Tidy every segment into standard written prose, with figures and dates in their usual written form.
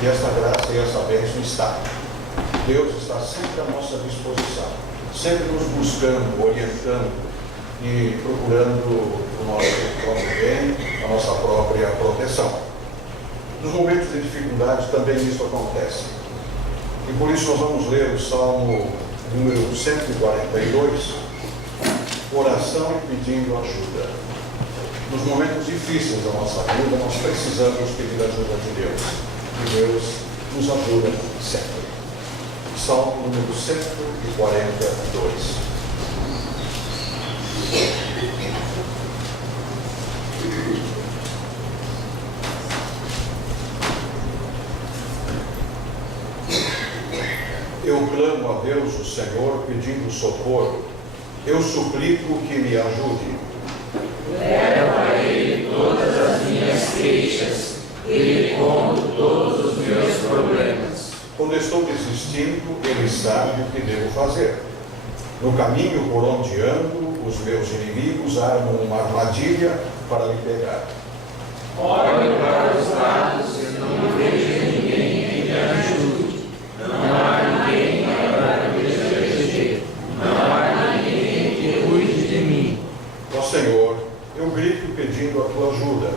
E esta graça e essa bênção está. Deus está sempre à nossa disposição, sempre nos buscando, orientando e procurando o nosso próprio bem, a nossa própria proteção. Nos momentos de dificuldade também isso acontece. E por isso nós vamos ler o Salmo número 142, oração e pedindo ajuda. Nos momentos difíceis da nossa vida, nós precisamos pedir a ajuda de Deus. E Deus nos ajuda sempre. Salmo número 142. Eu clamo a Deus, o Senhor, pedindo socorro. Eu suplico que me ajude. Leva a Ele todas as minhas queixas e lhe conto todos os meus problemas. Quando estou desistindo, Ele sabe o que devo fazer. No caminho por onde ando, os meus inimigos armam uma armadilha para me pegar. Olho para os lados e não vejo ninguém que me ajude. Não há ninguém para me proteger. Não há ninguém que cuide de mim. Ó Senhor, eu grito pedindo a tua ajuda.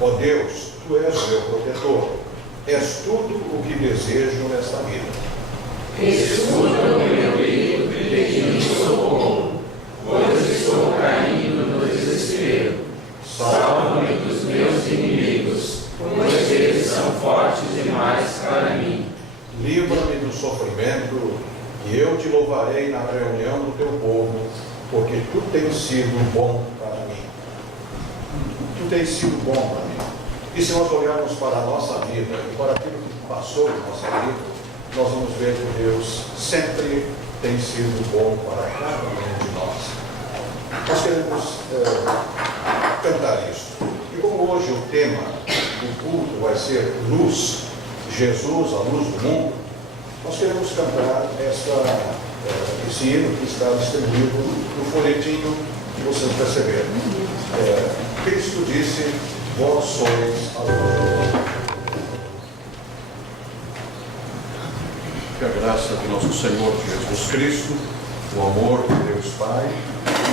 Ó Deus, tu és o meu protetor. És tudo o que desejo nesta vida. Escuta o meu grito pedindo socorro, pois estou caindo no desespero. Salva-me dos meus inimigos, pois eles são fortes demais para mim. Livra-me do sofrimento, e eu te louvarei na reunião do teu povo, porque tu tens sido bom para mim. Tu tens sido bom para mim. E se nós olharmos para a nossa vida e para aquilo que passou na nossa vida, nós vamos ver que Deus sempre tem sido bom para cada um de nós. Nós queremos cantar isso. E como hoje o tema do culto vai ser luz, Jesus, a luz do mundo, nós queremos cantar esse hino que está distribuído no folhetinho que vocês receberam. Cristo disse: vós sois a luz do mundo. Que a graça de nosso Senhor Jesus Cristo, o amor de Deus Pai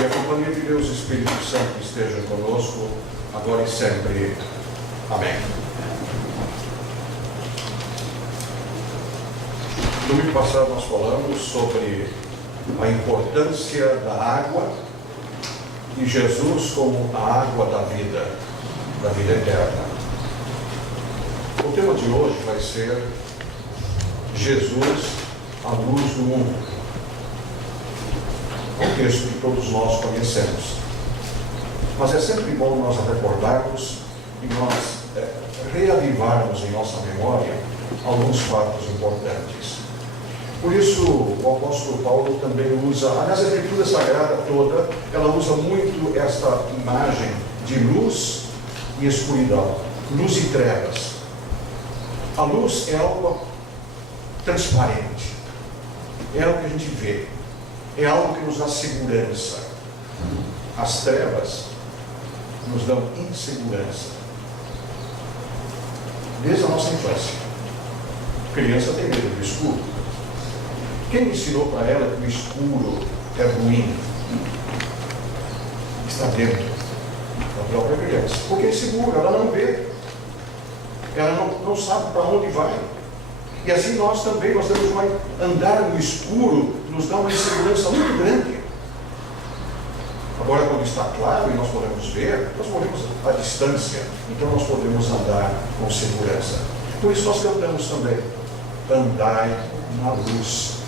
e a companhia de Deus Espírito Santo estejam conosco, agora e sempre. Amém. No domingo passado nós falamos sobre a importância da água e Jesus como a água da vida eterna. O tema de hoje vai ser Jesus, a luz do mundo. É um texto que todos nós conhecemos. Mas é sempre bom nós recordarmos e nós reavivarmos em nossa memória alguns fatos importantes. Por isso, o apóstolo Paulo também usa, aliás, a Escritura Sagrada toda, ela usa muito esta imagem de luz e escuridão, luz e trevas. A luz é algo transparente, é algo que a gente vê, é algo que nos dá segurança. As trevas nos dão insegurança. Desde a nossa infância. A criança tem medo do escuro. Quem ensinou para ela que o escuro é ruim? Está dentro da própria criança. Porque é seguro, ela não vê. Ela não sabe para onde vai. E assim nós também, nós temos uma andar no escuro, nos dá uma insegurança muito grande. Agora, quando está claro e nós podemos ver, nós podemos à distância, então nós podemos andar com segurança. Por isso nós cantamos também: andai na luz.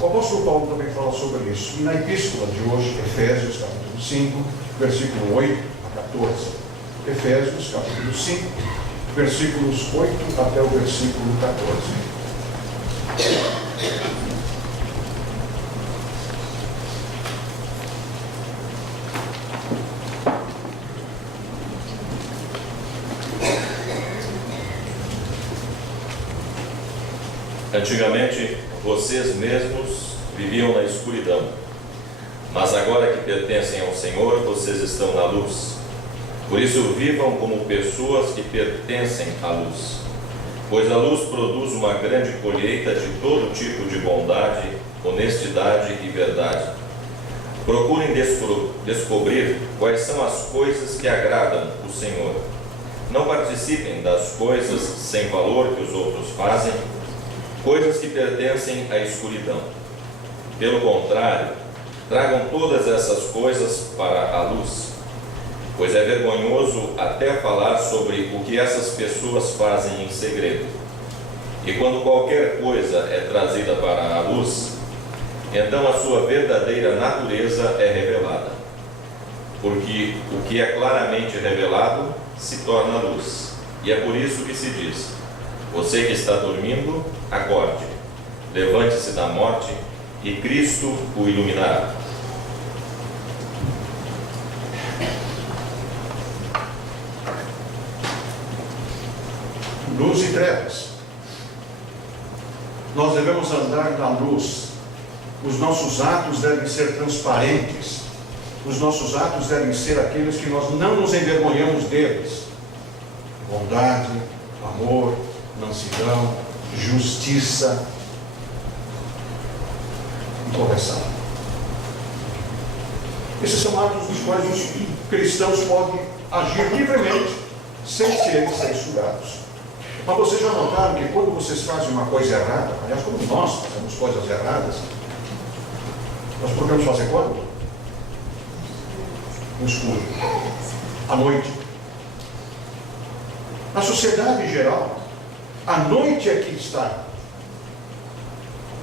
O apóstolo Paulo também fala sobre isso. E na epístola de hoje, Efésios capítulo 5, versículo 8 a 14. Efésios capítulo 5, versículos 8 até o versículo 14. Antigamente, vocês mesmos viviam na escuridão, mas agora que pertencem ao Senhor, vocês estão na luz. Por isso, vivam como pessoas que pertencem à luz, pois a luz produz uma grande colheita de todo tipo de bondade, honestidade e verdade. Procurem descobrir quais são as coisas que agradam o Senhor. Não participem das coisas sem valor que os outros fazem, coisas que pertencem à escuridão. Pelo contrário, tragam todas essas coisas para a luz, pois é vergonhoso até falar sobre o que essas pessoas fazem em segredo. E quando qualquer coisa é trazida para a luz, então a sua verdadeira natureza é revelada. Porque o que é claramente revelado se torna luz. E é por isso que se diz: você que está dormindo, acorde, levante-se da morte e Cristo o iluminará. Luz e trevas. Nós devemos andar na luz. Os nossos atos devem ser transparentes. Os nossos atos devem ser aqueles que nós não nos envergonhamos deles. Bondade, amor, mansidão, justiça e correção. Esses são atos dos quais os cristãos podem agir livremente, sem serem censurados. Mas vocês já notaram que quando vocês fazem uma coisa errada, aliás, quando nós fazemos coisas erradas, nós podemos fazer quando? No escuro, à noite. Na sociedade em geral, a noite é que está.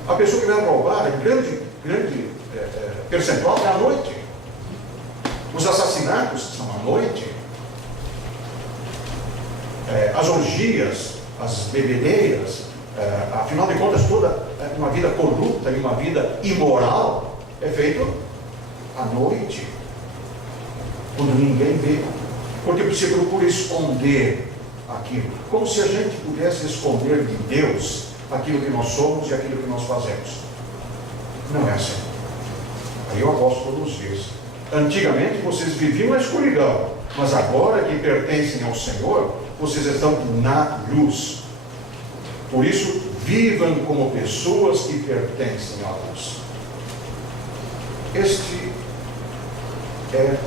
A pessoa que vai roubar, grande percentual é à noite. Os assassinatos são à noite. As orgias, as bebedeiras, afinal de contas, toda uma vida corrupta e uma vida imoral é feito à noite, quando ninguém vê, porque você procura esconder aquilo, como se a gente pudesse esconder de Deus aquilo que nós somos e aquilo que nós fazemos. Não é assim. Aí o apóstolo nos diz: antigamente vocês viviam na escuridão, mas agora que pertencem ao Senhor, vocês estão na luz. Por isso, vivam como pessoas que pertencem à luz. Este é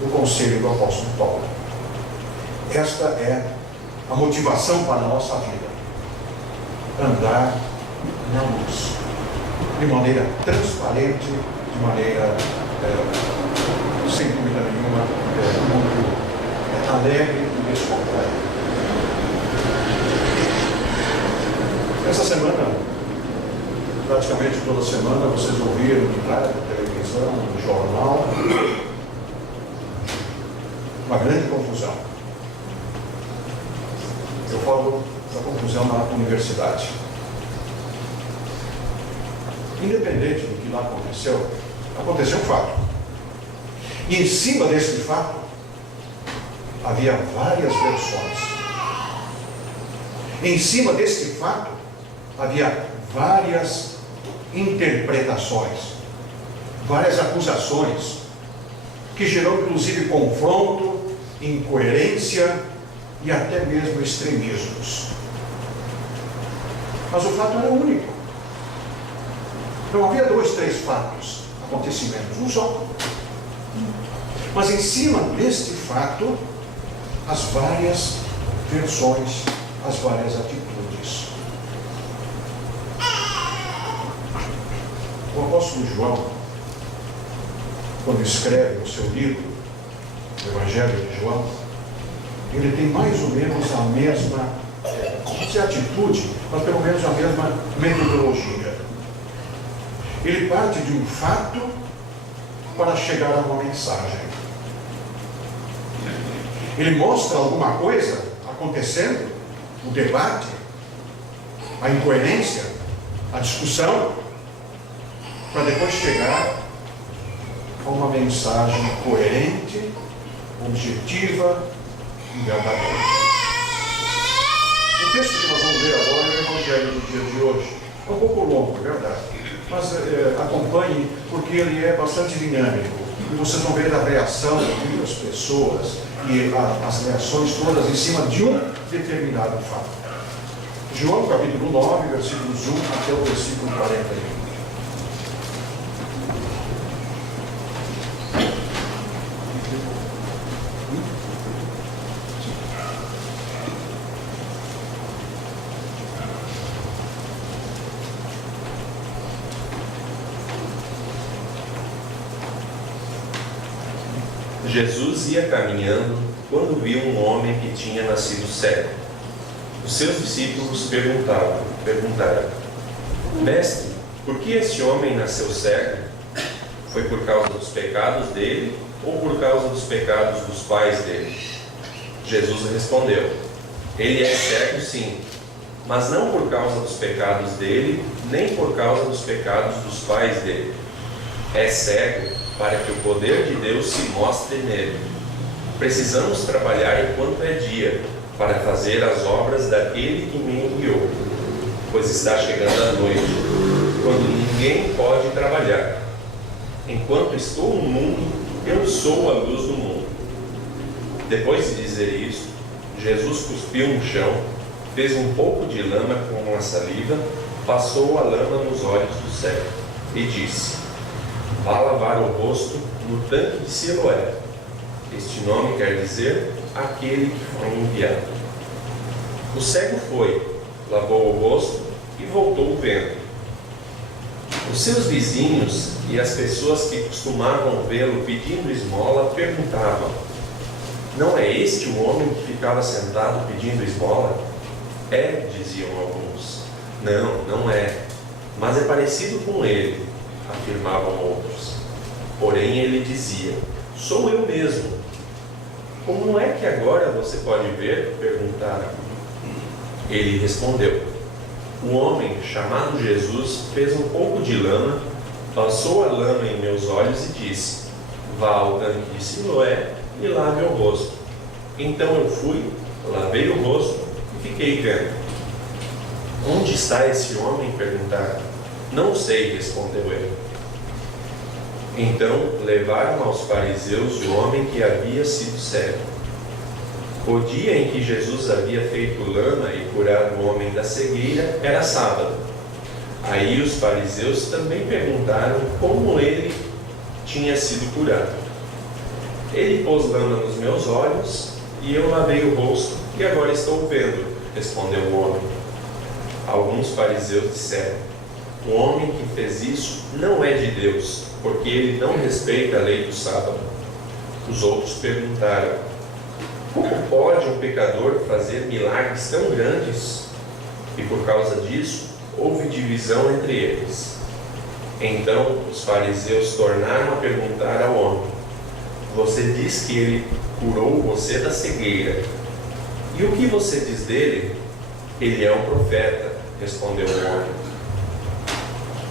o conselho do apóstolo Paulo. Esta é a motivação para a nossa vida. Andar na luz, de maneira transparente, de maneira, sem dúvida nenhuma, muito alegre e descontraída. Essa semana, praticamente toda semana, vocês ouviram no rádio, televisão, no jornal, uma grande confusão. Eu falo da confusão na universidade. Independente do que lá aconteceu, aconteceu um fato. E em cima desse fato, havia várias versões. Em cima desse fato, havia várias interpretações, várias acusações, que gerou inclusive confronto, incoerência e até mesmo extremismos. Mas o fato era único. Não havia 2, 3 fatos, acontecimentos, um só. Mas em cima deste fato, as várias versões, as várias atitudes. O apóstolo João, quando escreve o seu livro, o Evangelho de João, ele tem mais ou menos a mesma, não sei atitude, mas pelo menos a mesma metodologia. Ele parte de um fato para chegar a uma mensagem. Ele mostra alguma coisa acontecendo, o debate, a incoerência, a discussão, para depois chegar a uma mensagem coerente, objetiva e verdadeira. O texto que nós vamos ler agora é o Evangelho do dia de hoje. É um pouco longo, é verdade, mas acompanhe, porque ele é bastante dinâmico. E vocês vão ver a reação de muitas pessoas e as reações todas em cima de um determinado fato. João capítulo 9, versículos 1 até o versículo 41. Jesus ia caminhando quando viu um homem que tinha nascido cego. Os seus discípulos perguntaram: Mestre, por que esse homem nasceu cego? Foi por causa dos pecados dele ou por causa dos pecados dos pais dele? Jesus respondeu: Ele é cego, sim, mas não por causa dos pecados dele, nem por causa dos pecados dos pais dele. É cego para que o poder de Deus se mostre nele. Precisamos trabalhar enquanto é dia, para fazer as obras daquele que me enviou, pois está chegando a noite, quando ninguém pode trabalhar. Enquanto estou no mundo, eu sou a luz do mundo. Depois de dizer isso, Jesus cuspiu no chão, fez um pouco de lama com a saliva, passou a lama nos olhos do cego e disse: Vá lavar o rosto no tanque de Siloé. Este nome quer dizer aquele que foi enviado. O cego foi, lavou o rosto e voltou vendo. Os seus vizinhos e as pessoas que costumavam vê-lo pedindo esmola perguntavam: Não é este o homem que ficava sentado pedindo esmola? É, diziam alguns. Não é, mas é parecido com ele, afirmavam outros. Porém ele dizia: Sou eu mesmo. Como é que agora você pode ver? Perguntaram. Ele respondeu: O homem chamado Jesus fez um pouco de lama, passou a lama em meus olhos e disse: Vá ao tanque de Siloé e lave o rosto. Então eu fui, lavei o rosto e fiquei vendo. Onde está esse homem? Perguntaram. Não sei, respondeu ele. Então levaram aos fariseus o homem que havia sido cego. O dia em que Jesus havia feito lama e curado o homem da cegueira era sábado. Aí os fariseus também perguntaram como ele tinha sido curado. Ele pôs lama nos meus olhos e eu lavei o rosto e agora estou vendo, respondeu o homem. Alguns fariseus disseram: O homem que fez isso não é de Deus, porque ele não respeita a lei do sábado. Os outros perguntaram: Como pode um pecador fazer milagres tão grandes? E por causa disso, houve divisão entre eles. Então os fariseus tornaram a perguntar ao homem: Você diz que ele curou você da cegueira. E o que você diz dele? Ele é um profeta, respondeu o homem.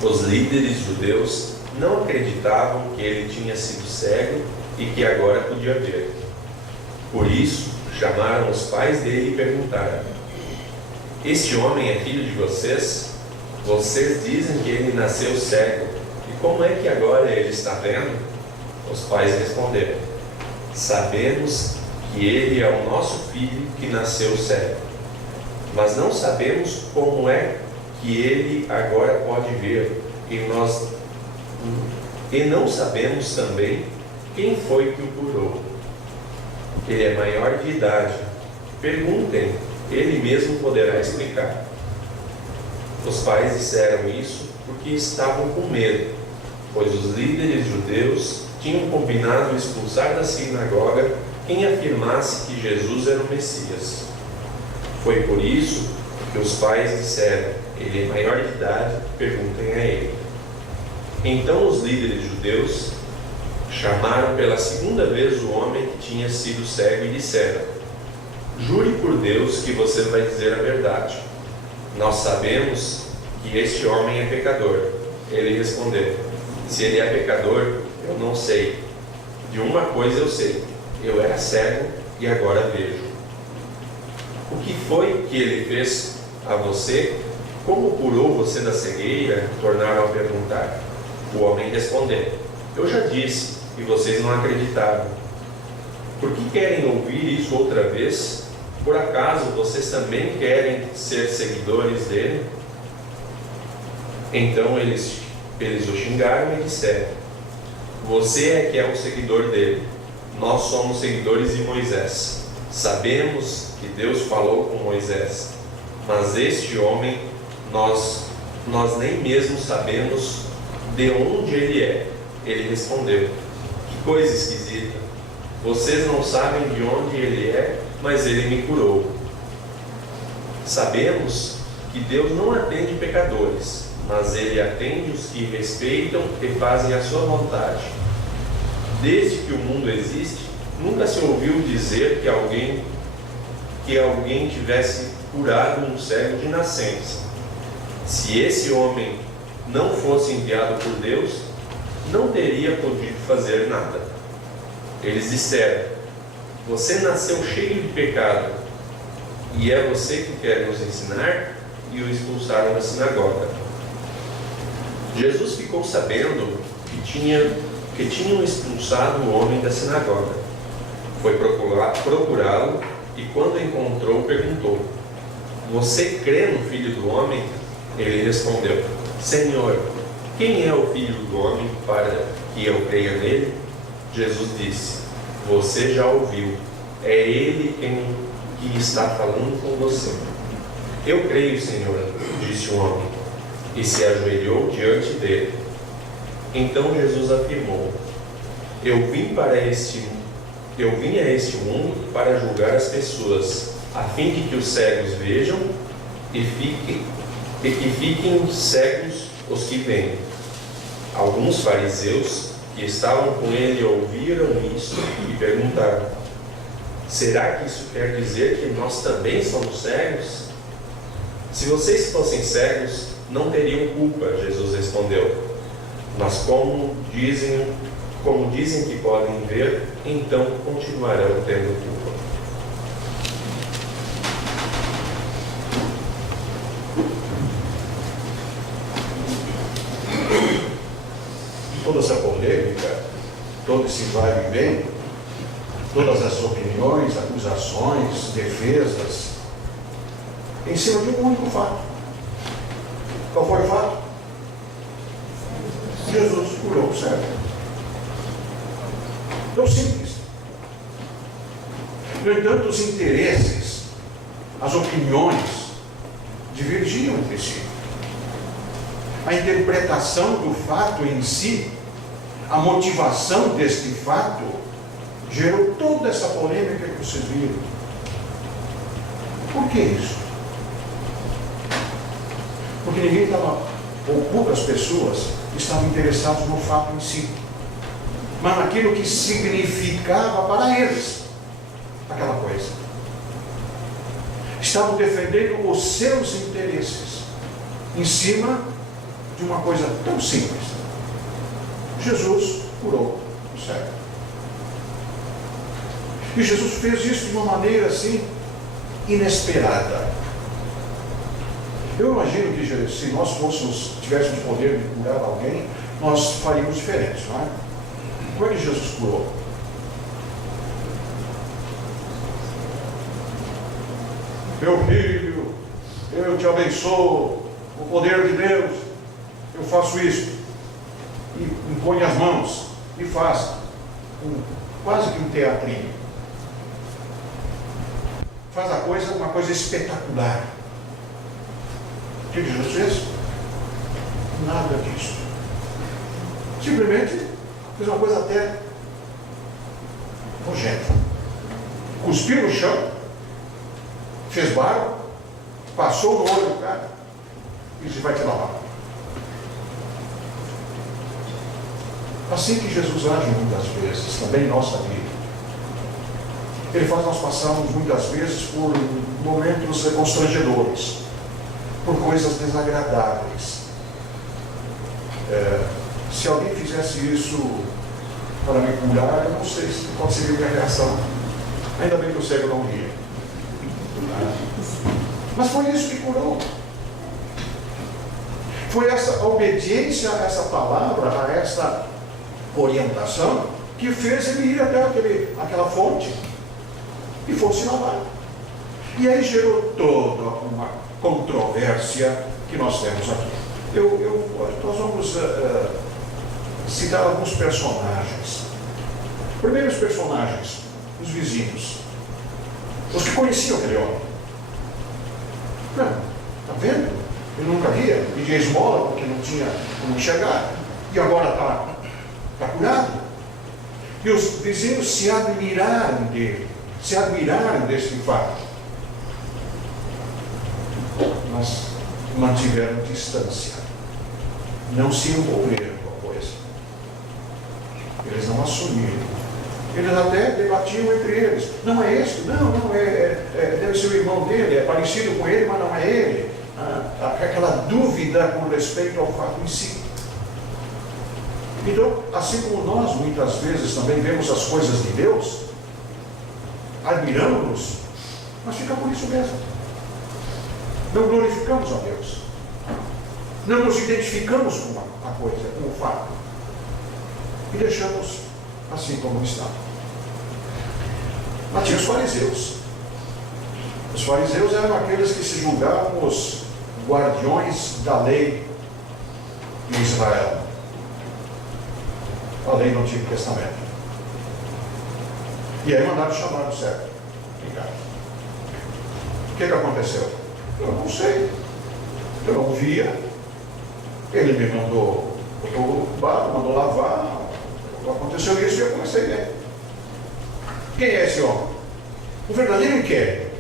Os líderes judeus não acreditavam que ele tinha sido cego e que agora podia ver. Por isso, chamaram os pais dele e perguntaram: Este homem é filho de vocês? Vocês dizem que ele nasceu cego. E como é que agora ele está vendo? Os pais responderam: Sabemos que ele é o nosso filho que nasceu cego. Mas não sabemos como é que ele agora pode ver. E não sabemos também quem foi que o curou. Ele é maior de idade. Perguntem, ele mesmo poderá explicar. Os pais disseram isso porque estavam com medo, pois os líderes judeus tinham combinado expulsar da sinagoga quem afirmasse que Jesus era o Messias. Foi por isso que os pais disseram: Ele é maior de idade, perguntem a ele. Então os líderes judeus chamaram pela segunda vez o homem que tinha sido cego e disseram: Jure por Deus que você vai dizer a verdade. Nós sabemos que este homem é pecador. Ele respondeu: Se ele é pecador, eu não sei. De uma coisa eu sei: eu era cego e agora vejo. O que foi que ele fez a você? Como curou você da cegueira? Tornaram a perguntar. O homem respondeu: Eu já disse, e vocês não acreditaram. Por que querem ouvir isso outra vez? Por acaso vocês também querem ser seguidores dele? Então eles o xingaram e disseram: você é que é um seguidor dele, nós somos seguidores de Moisés. Sabemos que Deus falou com Moisés, mas este homem nós nem mesmo sabemos de onde ele é. Ele respondeu: que coisa esquisita, vocês não sabem de onde ele é, mas ele me curou. Sabemos que Deus não atende pecadores, mas ele atende os que respeitam e fazem a sua vontade. Desde que o mundo existe, nunca se ouviu dizer que alguém tivesse curado um cego de nascença. Se esse homem não fosse enviado por Deus, não teria podido fazer nada. Eles disseram: você nasceu cheio de pecado, e é você que quer nos ensinar? E o expulsaram da sinagoga. Jesus ficou sabendo que tinham expulsado o homem da sinagoga. Foi procurá-lo e, quando o encontrou, perguntou: você crê no Filho do Homem? Ele respondeu: Senhor, quem é o Filho do Homem para que eu creia nele? Jesus disse: você já ouviu, é ele que está falando com você. Eu creio, Senhor, disse o homem, e se ajoelhou diante dele. Então Jesus afirmou: eu vim a este mundo para julgar as pessoas, a fim de que os cegos vejam e que fiquem cegos os que veem. Alguns fariseus que estavam com ele ouviram isso e perguntaram: será que isso quer dizer que nós também somos cegos? Se vocês fossem cegos, não teriam culpa, Jesus respondeu. Mas como dizem que podem ver, então continuarão tendo culpa. Toda essa polêmica, todo esse vai e vem, todas as opiniões, acusações, defesas, em cima de um único fato. Qual foi o fato? Jesus curou o cego. Tão simples. No entanto, os interesses, as opiniões divergiam entre si. A interpretação do fato em si, a motivação deste fato, gerou toda essa polêmica que vocês viram. Por que isso? Porque ninguém estava, ou poucas pessoas, estavam interessados no fato em si, mas naquilo que significava para eles aquela coisa. Estavam defendendo os seus interesses em cima de uma coisa tão simples. Jesus curou o cego. E Jesus fez isso de uma maneira assim inesperada. Eu imagino que se nós tivéssemos poder de curar alguém, nós faríamos diferente, não é? Como é que Jesus curou? Meu filho, eu te abençoo, o poder de Deus, eu faço isso. E impõe as mãos e faz quase que um teatrinho. Faz uma coisa espetacular. O que Jesus fez? Nada disso. Simplesmente fez uma coisa até nojenta. Cuspiu no chão, fez barro, passou no olho do cara e disse: vai te lavar. Assim que Jesus age muitas vezes, também em nossa vida. Ele faz nós passarmos muitas vezes por momentos constrangedores, por coisas desagradáveis. Se alguém fizesse isso para me curar, eu não sei se qual seria a minha reação. Ainda bem que o cego não via. Mas foi isso que curou. Foi essa obediência a essa palavra, a essa orientação, que fez ele ir até aquela fonte e fosse lavar. E aí gerou toda uma controvérsia que nós temos aqui. Nós vamos citar alguns personagens. Primeiros personagens, os vizinhos, os que conheciam aquele homem. Não, está vendo? Ele nunca via, pedia esmola porque não tinha como chegar, e agora está curado. E os vizinhos se admiraram dele, se admiraram desse fato, mas mantiveram distância, não se envolveram com a coisa. Eles não assumiram. Eles até debatiam entre eles. Não é esse? Não, deve ser o irmão dele, é parecido com ele, mas não é ele. Aquela dúvida com respeito ao fato em si. Então, assim como nós muitas vezes também vemos as coisas de Deus, admiramos-nos, mas fica por isso mesmo. Não glorificamos a Deus. Não nos identificamos com a coisa, com o fato. E deixamos assim como está. Mas tinha os fariseus. Os fariseus eram aqueles que se julgavam os guardiões da lei de Israel. A lei do Antigo Testamento. E aí mandaram chamar o cego. O que aconteceu? Eu não sei. Eu não via. Ele me mandou, botou o barro, mandou lavar. Aconteceu isso e eu comecei a ver. Quem é esse homem? O verdadeiro inquérito.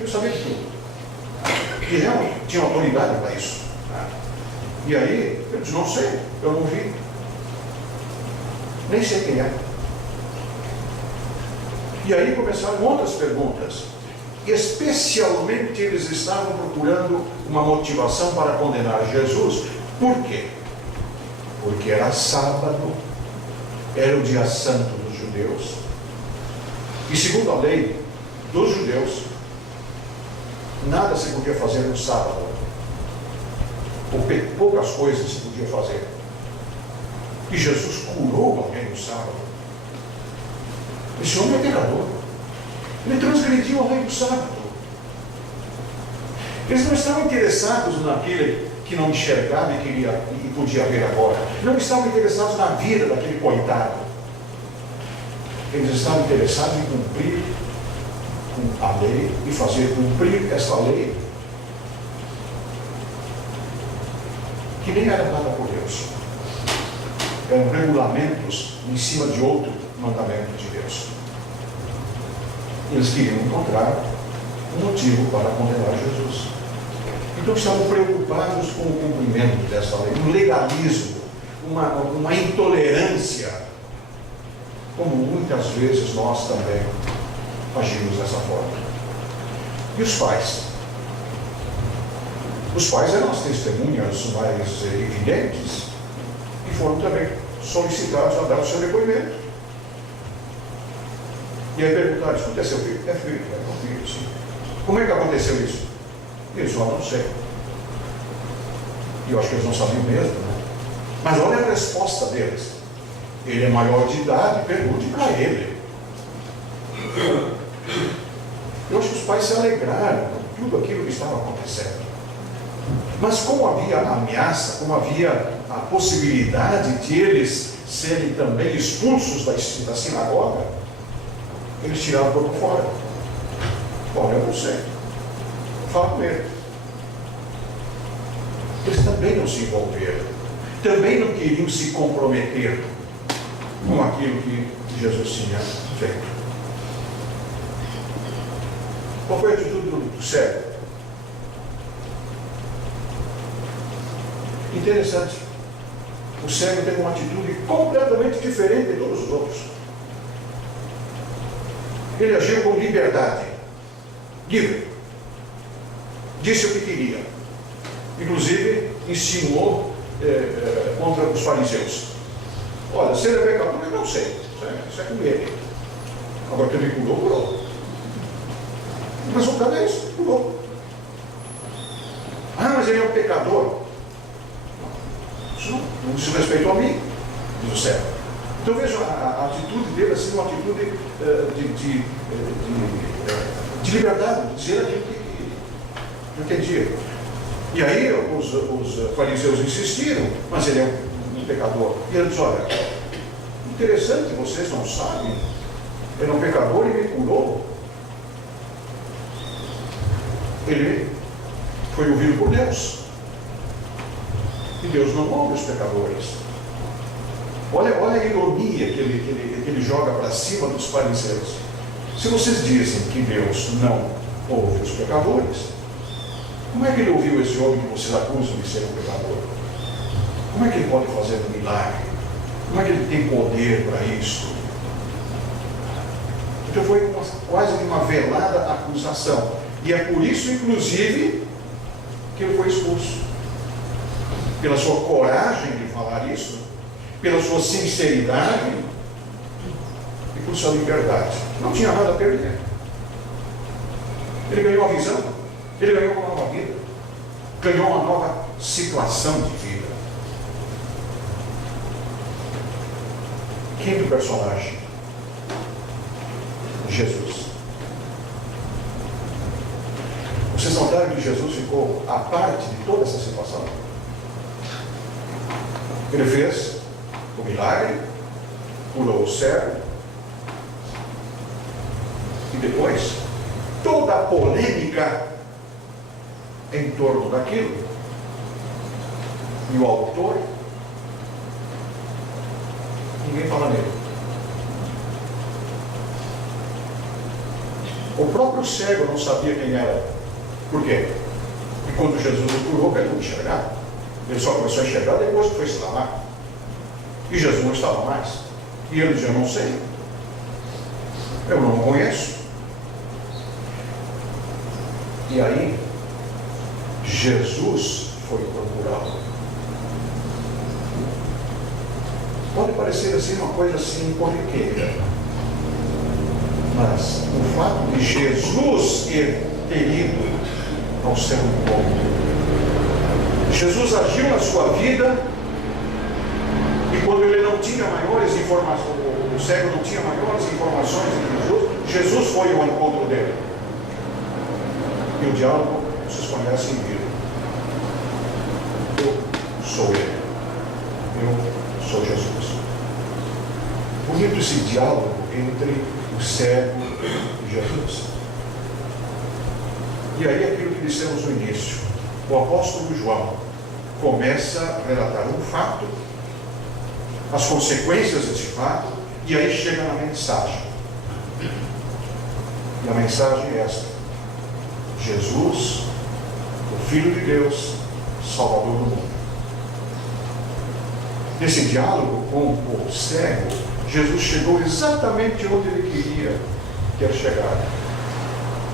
Eu sabia de tudo. E realmente tinha autoridade para isso. E aí, eu disse, não sei, eu não vi. Nem sei quem é. E aí começaram outras perguntas. Especialmente eles estavam procurando uma motivação para condenar Jesus. Por quê? Porque era sábado, era o dia santo dos judeus. E segundo a lei dos judeus, nada se podia fazer no sábado. Ou poucas coisas se podia fazer. E Jesus curou alguém no sábado. Esse homem é pecador. Ele transgrediu a lei do sábado. Eles não estavam interessados naquele que não enxergava e podia ver agora. Não estavam interessados na vida daquele coitado. Eles estavam interessados em cumprir a lei e fazer cumprir essa lei que nem era dada por Deus. Eram regulamentos em cima de outro mandamento de Deus. Eles queriam encontrar um motivo para condenar Jesus. Então estavam preocupados com o cumprimento dessa lei, um legalismo, uma intolerância, como muitas vezes nós também agimos dessa forma. E os pais? Os pais eram as testemunhas mais evidentes e foram também solicitados a dar o seu depoimento. E aí perguntaram, escuta, é seu filho? É filho, é meu filho, sim. Como é que aconteceu isso? E eles falaram, não sei. E eu acho que eles não sabiam mesmo, né? Mas olha a resposta deles. Ele é maior de idade, pergunte para ele. Eu acho que os pais se alegraram com tudo aquilo que estava acontecendo. Mas como havia a ameaça, como havia a possibilidade de eles serem também expulsos da sinagoga, eles tiraram o corpo fora. Olha, eu não sei. Fala com ele. Eles também não se envolveram. Também não queriam se comprometer com aquilo que Jesus tinha feito. Qual foi a atitude do cego? Interessante. O cego teve uma atitude completamente diferente de todos os outros. Ele agiu com liberdade, livre. Disse o que queria. Inclusive, insinuou contra os fariseus. Olha, se ele é pecador, eu não sei. Isso é com ele. Agora que ele curou. O resultado é isso, curou. Ah, mas ele é um pecador. Isso não diz respeito a mim, diz o cego. Então veja a de liberdade, de dizer aquilo que entendia. E aí os fariseus insistiram, mas ele é um pecador. E ele diz, olha, interessante, vocês não sabem, ele é um pecador e me curou. Ele foi ouvido por Deus. E Deus não ouve os pecadores. Olha a ironia que ele joga para cima dos fariseus. Se vocês dizem que Deus não ouve os pecadores, como é que ele ouviu esse homem que vocês acusam de ser um pecador? Como é que ele pode fazer um milagre? Como é que ele tem poder para isso? Então foi quase uma velada acusação. E é por isso, inclusive, que ele foi expulso. Pela sua coragem de falar isso, pela sua sinceridade e por sua liberdade. Não tinha nada a perder. Ele ganhou a visão, ele ganhou uma nova vida, ganhou uma nova situação de vida. Quinto personagem, Jesus. Vocês notaram que Jesus ficou à parte de toda essa situação? Ele fez o milagre, curou o cego, e depois toda a polêmica em torno daquilo, e o autor, ninguém fala nele. O próprio cego não sabia quem era. Por quê? E quando Jesus o curou, ele não enxergava. Ele só começou a enxergar depois que foi se lavar. E Jesus não estava mais. E ele dizia, eu não sei. Eu não o conheço. E aí, Jesus foi procurá-lo. Pode parecer assim uma coisa assim corriqueira. Mas o fato de Jesus ter ido ao seu encontro, Jesus agiu na sua vida, e quando ele não tinha maiores informações, o cego não tinha maiores informações de Jesus foi ao encontro dele. E o diálogo, vocês conhecem e viram. Eu sou ele. Eu sou Jesus. Bonito esse diálogo entre o cego e Jesus. E aí aquilo que dissemos no início, o apóstolo João começa a relatar um fato, as consequências desse fato, e aí chega na mensagem. E a mensagem é esta: Jesus, o Filho de Deus, Salvador do mundo. Nesse diálogo com o cego, Jesus chegou exatamente onde ele queria ter chegado.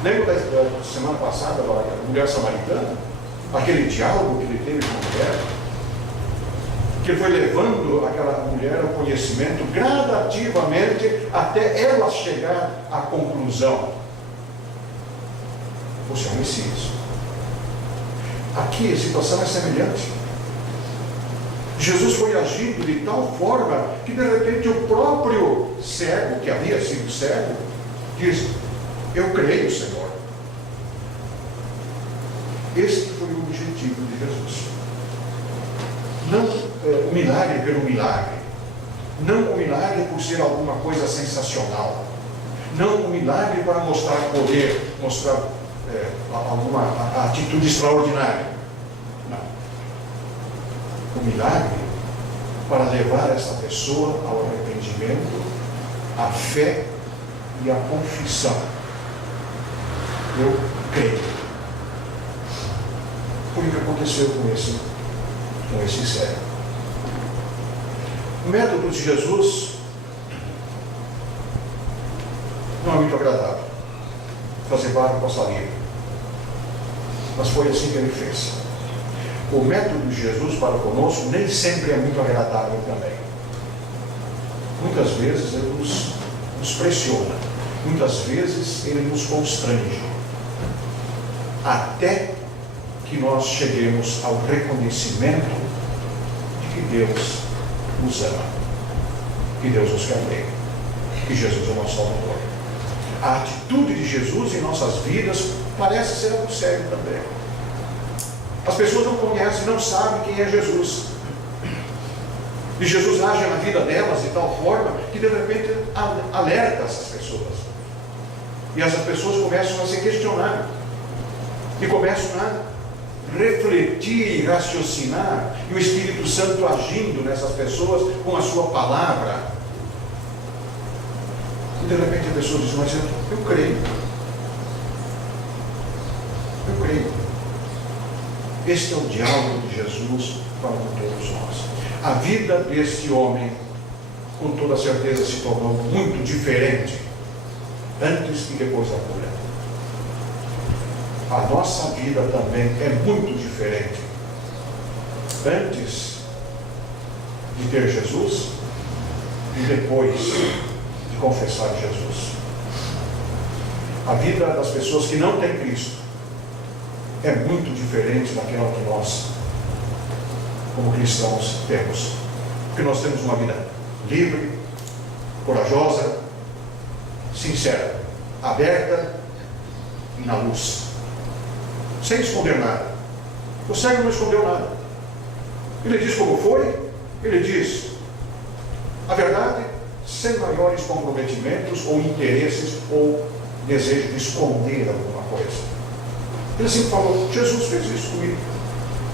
Lembra da semana passada, da mulher samaritana? Aquele diálogo que ele teve com a mulher? Que ele foi levando aquela mulher ao conhecimento gradativamente até ela chegar à conclusão: você é o Messias. Aqui a situação é semelhante. Jesus foi agindo de tal forma que de repente o próprio cego, que havia sido cego, diz: eu creio, Senhor. Este foi o objetivo de Jesus. Não o milagre pelo milagre. Não o milagre por ser alguma coisa sensacional. Não o milagre para mostrar poder, mostrar alguma atitude extraordinária. Não. O milagre para levar essa pessoa ao arrependimento, à fé e à confissão. Eu creio. Foi o que aconteceu com esse cego. O método de Jesus não é muito agradável. Fazer barco com a saliva. Mas foi assim que ele fez. O método de Jesus para conosco nem sempre é muito agradável também. Muitas vezes ele nos pressiona. Muitas vezes ele nos constrange. Até que nós cheguemos ao reconhecimento de que Deus nos ama, que Deus nos quer bem. que Jesus é o nosso Salvador. A atitude de Jesus em nossas vidas parece ser algo sério também. As pessoas não conhecem, não sabem quem é Jesus. E Jesus age na vida delas de tal forma que de repente alerta essas pessoas. E essas pessoas começam a se questionar. E começam a refletir e raciocinar. E o Espírito Santo agindo nessas pessoas com a sua palavra. E de repente a pessoa diz, mas eu creio. Eu creio. Este é o diálogo de Jesus para com todos nós. A vida deste homem, com toda certeza, se tornou muito diferente antes e depois da cura. A nossa vida também é muito diferente antes de ter Jesus e depois de confessar Jesus. A vida das pessoas que não têm Cristo é muito diferente daquela que nós, como cristãos, temos. Porque nós temos uma vida livre, corajosa, sincera, aberta e na luz, sem esconder nada. O cego não escondeu nada. Ele diz como foi, ele diz a verdade, sem maiores comprometimentos ou interesses ou desejo de esconder alguma coisa. Ele sempre falou, Jesus fez isso comigo,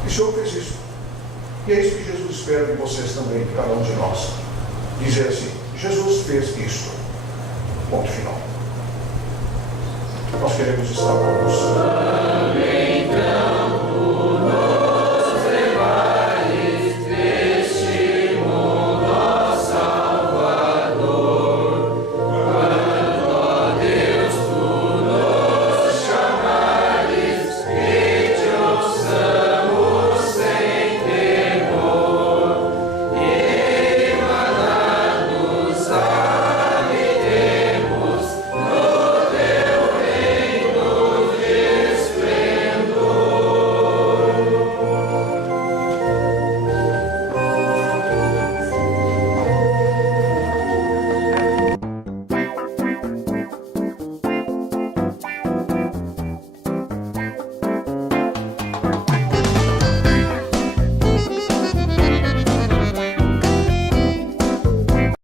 e o Senhor fez isso. E é isso que Jesus espera de vocês também, de cada um de nós. Dizer assim, Jesus fez isso. Ponto final. Nós queremos estar com você. Amém.